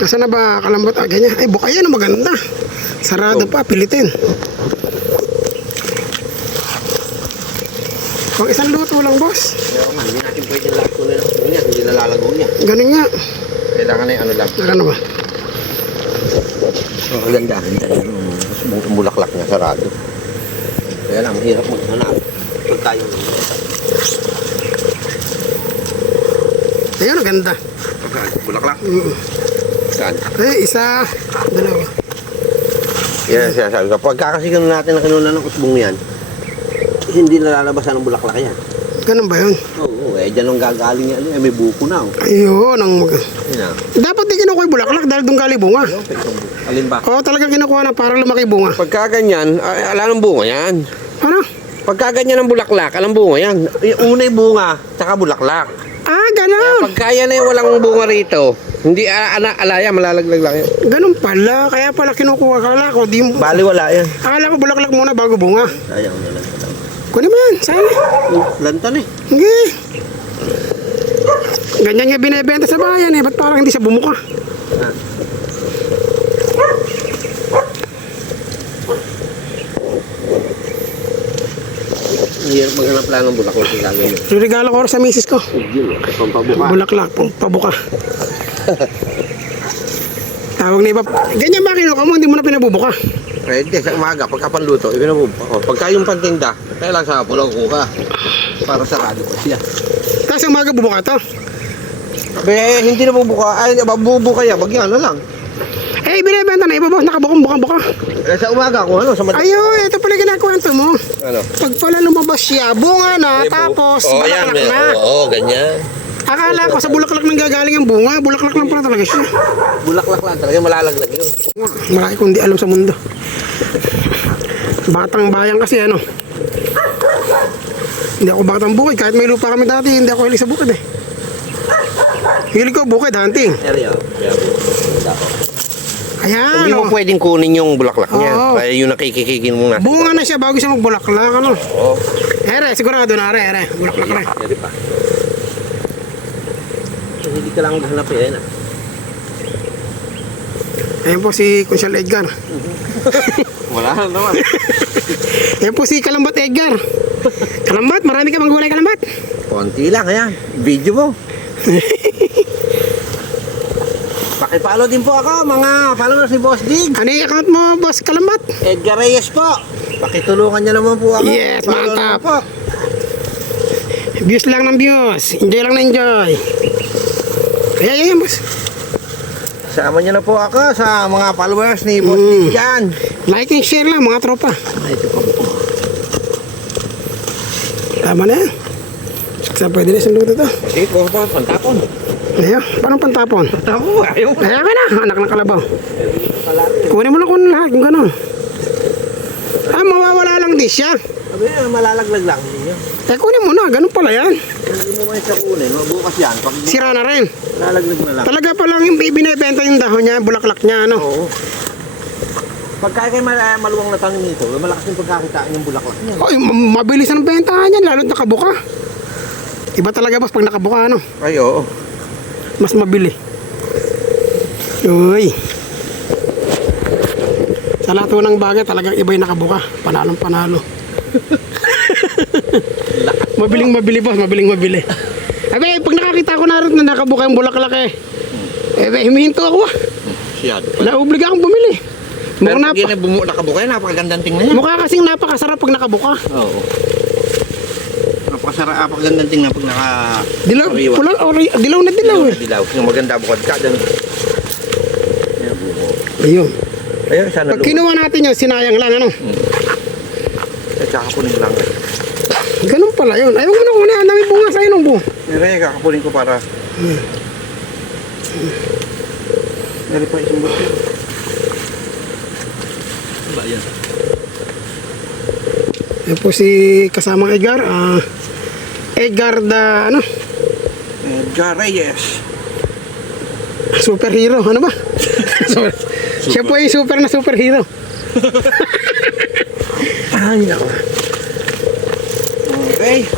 Nasaan na ba kalambot? Ah, ganyan. Ay, buka yan. Maganda. Sarado pa. Pilitin. Pang isang luto lang, boss. Pero man, hindi natin pwede lahat ko nila. Hindi nalalago niya. Ganun nga. Kailangan na yung ano lang. Ano ba? Ang kagandahan tayo. Mas bulaklak niya, sarado. Kaya lang, mahirap maghanap. Pag tayo Ayun, ang ganda. bulaklak? Saan? Eh, isa, dalawa. Yan siya sabi ko. Pagka kasi ganun natin na kinunan ng usbong yan, hindi nalalabasan ng bulaklak yan. Ganun ba yun? Oo, dyan lang gagaling yan. May buko na. Ayun, ang Yan. dapat di kinukuha yung bulaklak dahil doon gali bunga. Alin ba? Oo, talaga kinukuha na para lumaki bunga. Pagka ganyan, alam ng bunga yan. Ano? Pagka ganyan ang bulaklak, alam bunga yan. Yung unay bunga, tsaka bulaklak. Ah, ganun. Pagka yan ay walang bunga rito, hindi alaya, malalaglag lang yan. Ganun pala. Kaya pala kinukuha. Akala ko, di mo. Bali wala yan. Akala ko bulaklak muna bago bunga. Sayang na lang. Kunin mo yan. Sana. Lantan eh. Hindi. Ganyan nga binibenta sa bayan eh. Ba't parang hindi siya bumuka? Hirap maghanap lang ng bulaklak yung gagawin. Regalo ko sa misis ko. Yun, pampabuka. Bulaklak, pabuka. Tawag na iba. Ganyan ba kinukuha mo? Hindi mo na pinabubuka. Pwede, sa umaga, pagka panluto, ibinabubuka ko. Pagka yung pantinda, kaya lang sa pulang kuka. Para sarado ko siya. Tapos umaga bubuka to. Be, hindi na bubuka. Ay, mabubuka yan. Bagyan na lang. Eh, binibenta na iba boss. Nakabukong buka-buka. Eh, sa umaga ko, ano, sa madaling. Ayun, ito pala kinakwento mo. Ano? Pag pala lumabas siya, bunga na, tapos bulaklak na. Oo, ganyan. Akala ko sa bulaklak nang gagaling ang bunga. Bulaklak lang pala talaga siya. Bulaklak lang talaga, malalaglag yun. Marami kong di alam sa mundo. Batang bayan kasi ano. Hindi ako batang bukid. Kahit may lupa kami dati, hindi ako hilig sa bukid eh. Hilig ko bukid, hunting. Area. Ayan, Hindi mo oh. pwedeng kunin yung bulaklak niya. Oo. Kaya yung nakikikikin mo na. Bunga na siya bago siya magbulaklak, ano. Oo. Ere, sigurado na, ere. Bulaklak na. Pwede pa. Hindi ka lang hanap yan. Ayan po si Consul Edgar. Wala na naman. Ayan po si Kalambat Edgar. Kalambat, marami ka bang gulay kalambat? Konti lang, ayan. Video mo. Pakipalo din po ako, mga followers ni Boss Dig. Ano yung account mo, boss Kalambat? Edgar Reyes po. Pakitulungan niyo naman po ako. Yes, Follow mantap. naman po. Views lang ng views. Enjoy lang na enjoy. Ayan, boss. Sama niyo na po ako sa mga followers ni Boss Dig dyan. Like and share lang, mga tropa. Ay, ito po. Tama na yan. Sa pwede na isang luto to. Sige po, pantapon. Ayan, parang pantapon. Pantapon, ayaw. Ayan ka na, anak ng kalabaw. Kunin mo lang kung lahat, kung gano'n. Ah, mawawala lang di siya. Sabi niya, malalaglag lang. Eh, kunin mo na, ganun pala yan. Hindi mo may sa kunin, mabukas yan. Pag Sira na rin. malalaglag na lang. Talaga palang yung binibenta yung dahon niya, bulaklak niya, ano. Oo. Pagka kayo maluwang na tanim nito, malakas yung pagkakitaan yung bulaklak niya. Ay, mabilis ang bentahan yan, lalo't nakabuka. Iba talaga, boss, pag nakabuka, ano. Ay, oo. Mas mabili. Uy. Sa lahat ng bagay, talagang iba yung nakabuka. Panalong panalo. Mabiling mabili, boss. Mabiling mabili. Abe, pag nakakita ko na rin na nakabuka yung bulaklak eh. Humihinto ako ah. Siyado. Nauobliga akong bumili. Pero pag yan ay nakabukay, napakagandang tingnan yan. Mukha kasing napakasarap pag nakabuka. Oo. Napakagandang tingnan pag naka... Dilaw, pula, dilaw na dilaw eh. Dilaw. Yung maganda bukod ka dyan. Ayun. Ayun, sana Pag kinuha natin yun, sinayang lang ano. Kakapunin lang. Ganun pala yun. Ayaw mo na kunin. Ang dami bunga sa'yo nung buo. Mere, kakapunin ko para... Mere pa isang buti. Ba yan? Yan po si kasamang Edgar. Edgar the ano? Edgar Reyes. Superhero. Ano ba? Siya po ay super na superhero. Ay, nako. Okay.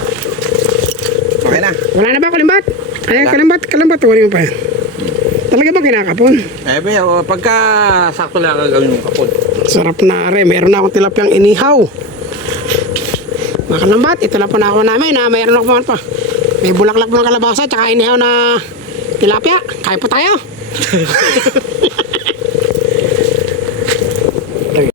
Okay na. Wala na ba kalimbat? Ay, kalimbat. Kunin mo pa yan. Talaga ba kinakapon? Eh, pagka sakto lang ang gawin mong kapon. Sarap na rin. Meron na akong tilapyang inihaw. Mga kalambat, ito lang po na ako namin. Mayroon ako pa. May bulaklak po ng kalabasa, tsaka inihaw na tilapia. Kain po tayo.